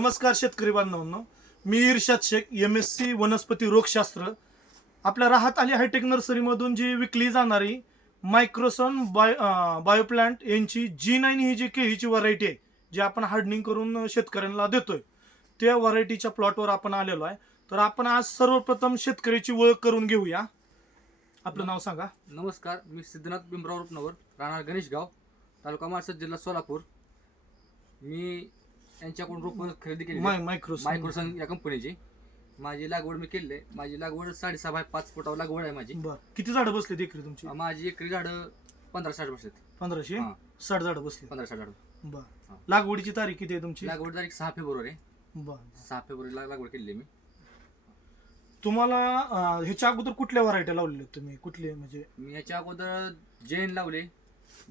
नमस्कार शेतकरी बांधवांनो. मी Irshad Shaikh M S C वनस्पती रोगशास्त्र. आपल्या राहत आली हायटेक नर्सरीमधून जी विकली जाणारी मायक्रोसन बाय बायोप्लांट यांची जी नाईन ही जी केळीची व्हरायटी आहे जी आपण हार्डनिंग करून शेतकऱ्यांना देतोय त्या व्हरायटीच्या प्लॉटवर आपण आलेलो आहे. तर आपण आज सर्वप्रथम शेतकऱ्याची ओळख करून घेऊया. आपलं नाव सांगा. नमस्कार मी सिद्धनाथ बिंबराव रुपनवर राहणार गणेशगाव तालुका माळसद जिल्हा सोलापूर. मी यांच्याकडून रोप खरेदी केली माय मायक्रोसन मायक्रोसन या कंपनीची माझी लागवड मी केली आहे. माझी लागवड साडेसहा बाय पाच फुटावर लागवड आहे माझी. बर. किती झाडं बसली एकरी तुमची? माझी एकरी झाडं पंधरा साठ वर्षात पंधराशे? हा. साठ झाडं बसली पंधरा साठ झाडं. बर. हा. लागवडीची तारीख किती आहे तुमची? लागवड तारीख सहा फेब्रुवारी आहे. बर. सहा फेब्रुवारीला लागवड केली मी. तुम्हाला अं, ह्याच्या अगोदर कुठल्या व्हरायटी लावलेल्या आहेत तुम्ही? कुठले म्हणजे? मी याच्या अगोदर जैन लावले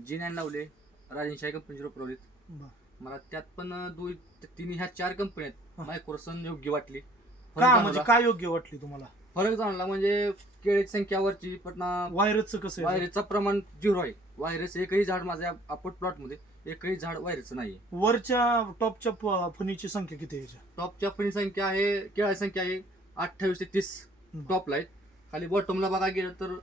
जी नाईन लावले राजेशाही कंपनीचे रोप लावलेत. बर. मला त्यात पण दोन तिन्ही ह्या चार कंपनी आहेत. हा. मायक्रोसन योग्य वाटली. फरक का जाणवला. म्हणजे काय योग्य वाटली तुम्हाला? फरक जाणला म्हणजे केळीची संख्यावरची पण व्हायरसचं कसं आहे व्हायरसचं प्रमाण झिरो आहे. व्हायरस एकही झाड माझ्या आपट प्लॉटमध्ये एकही झाड व्हायरसचं नाही वरच्या टॉपच्या फ- फणीची संख्या किती आहे याच्या? टॉपच्या फणी संख्या आहे केळाची संख्या आहे अठ्ठावीस ते तीस टॉपला आहेत. खाली बॉटमला बघा गेलं तर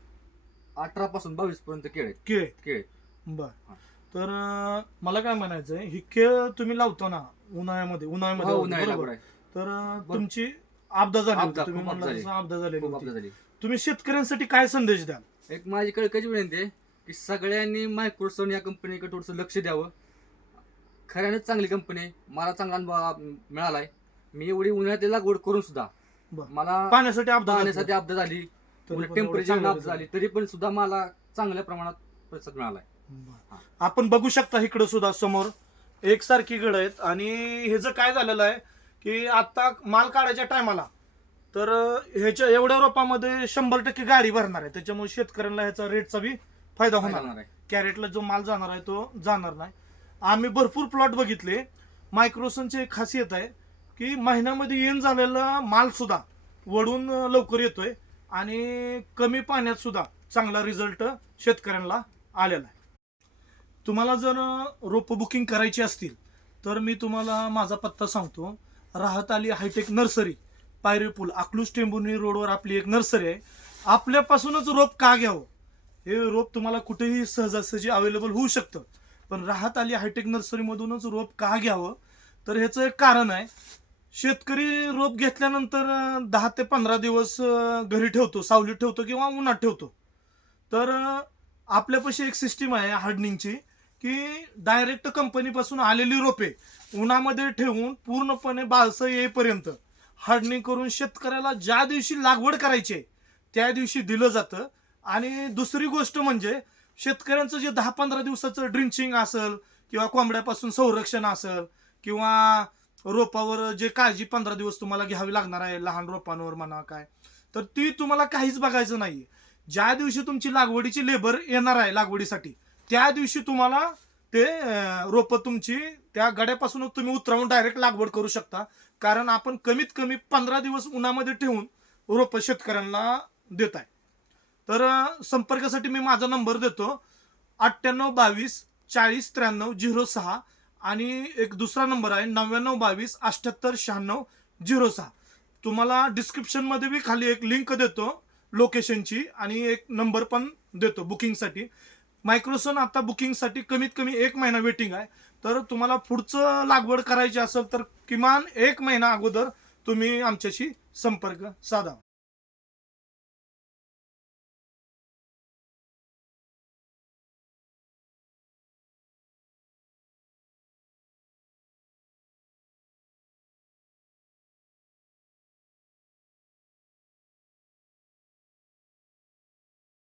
अठरा पासून बावीस पर्यंत केळ आहेत. केळ केळ बर. हा. तर मला काय म्हणायचंय ही केळ तुम्ही लावतो ना उन्हाळ्यामध्ये उन्हाळ्यामध्ये हो, बरोबर? आहे तर. तुमची आपदा झाली होती आपदा, तुम्ही खूप म्हणला आपदा तसं आपदा झालेली खूप होती. आपदा झाली. तुम्ही शेतकऱ्यांसाठी काय संदेश द्याल? एक माझी कळकळीची विनंती आहे की सगळ्यांनी मायक्रोसॉन या कंपनीकडे थोडंसं लक्ष द्यावं. खऱ्यानेच चांगली कंपनी आहे. मला चांगला अनुभव मिळालाय. मी एवढी उन्हाळ्यात लागवड करून सुद्धा बरं. मला पाण्यासाठी आपदा पाण्यासाठी आपदा झाली. तरी पण एवढं टेम्परेचर चांगलं आपदा झाली. तरी पण सुद्धा मला चांगल्या प्रमाणात प्रतिसाद मिळालाय. बरं. आपण बघू शकता इकडं सुद्धा समोर. एकसारखी गड आहेत. आणि हे जे काय झालेलं आहे की आता माल काढायच्या टायमाला तर ह्याच्या एवढ्या रोपामध्ये शंभर टक्के गाडी भरणार आहे. त्याच्यामुळे शेतकऱ्यांना ह्याचा रेटचा बी फायदा होणार आहे. कॅरेटला जो माल जाणार आहे तो जाणार नाही. आम्ही भरपूर प्लॉट बघितले. मायक्रोसनची एक खासियत आहे की महिन्यामध्ये येण झालेला माल सुद्धा वडून लवकर येतोय. आणि कमी पाण्यात सुद्धा चांगला रिझल्ट शेतकऱ्यांना आलेला आहे. तुम्हाला जर रोपं बुकिंग करायची असतील तर मी तुम्हाला माझा पत्ता सांगतो. राहत आली हायटेक नर्सरी पायरेपूल अकलूज टेंबुर्णी रोडवर आपली एक नर्सरी आहे. आपल्यापासूनच रोप का घ्यावं? हे रोप तुम्हाला कुठेही सहजासहजी अवेलेबल होऊ शकतं. पण राहत आली हायटेक नर्सरीमधूनच रोप का घ्यावं? तर ह्याचं एक कारण आहे. शेतकरी रोप घेतल्यानंतर दहा ते पंधरा दिवस घरी ठेवतो सावलीत ठेवतो किंवा उन्हात ठेवतो. तर आपल्यापाशी एक सिस्टीम आहे हार्डनिंगची. की डायरेक्ट कंपनीपासून आलेली रोपे उन्हामध्ये ठेवून पूर्णपणे बाळसं येईपर्यंत हार्डनिंग करून शेतकऱ्याला ज्या दिवशी लागवड करायची आहे, त्या दिवशी दिलं जातं. आणि दुसरी गोष्ट म्हणजे शेतकऱ्यांचं जे दहा पंधरा दिवसाचं ड्रिंचिंग असेल किंवा कोंबड्यापासून संरक्षण असेल किंवा रोपावर जे काळजी पंधरा दिवस तुम्हाला घ्यावी लागणार आहे लहान रोपांवर म्हणा काय तर ती तुम्हाला काहीच बघायचं नाही ज्या दिवशी तुमची लागवडीची लेबर येणार आहे लागवडीसाठी त्या दिवशी तुम्हाला ते रोप तुमची त्या गड्यापासूनच तुम्ही उतरवून डायरेक्ट लागवड करू शकता. कारण आपण कमीत कमी पंधरा दिवस उन्हामध्ये ठेवून रोप शेतकऱ्यांना देत आहे तर संपर्कासाठी मी माझा नंबर देतो. अठ्ठ्याण्णव बावीस चाळीस त्र्याण्णव झिरो सहा आणि एक दुसरा नंबर आहे नव्याण्णव बावीस अठ्ठ्याहत्तर शहाण्णव झिरो सहा. तुम्हाला डिस्क्रिप्शनमध्ये बी खाली एक लिंक देतो लोकेशनची आणि एक नंबर पण देतो बुकिंगसाठी मायक्रोसॉन आता बुकिंगसाठी कमीत कमी एक महिना वेटिंग आहे. तर तुम्हाला पुढचं लागवड करायची असेल तर किमान एक महिना अगोदर तुम्ही आमच्याशी संपर्क साधा.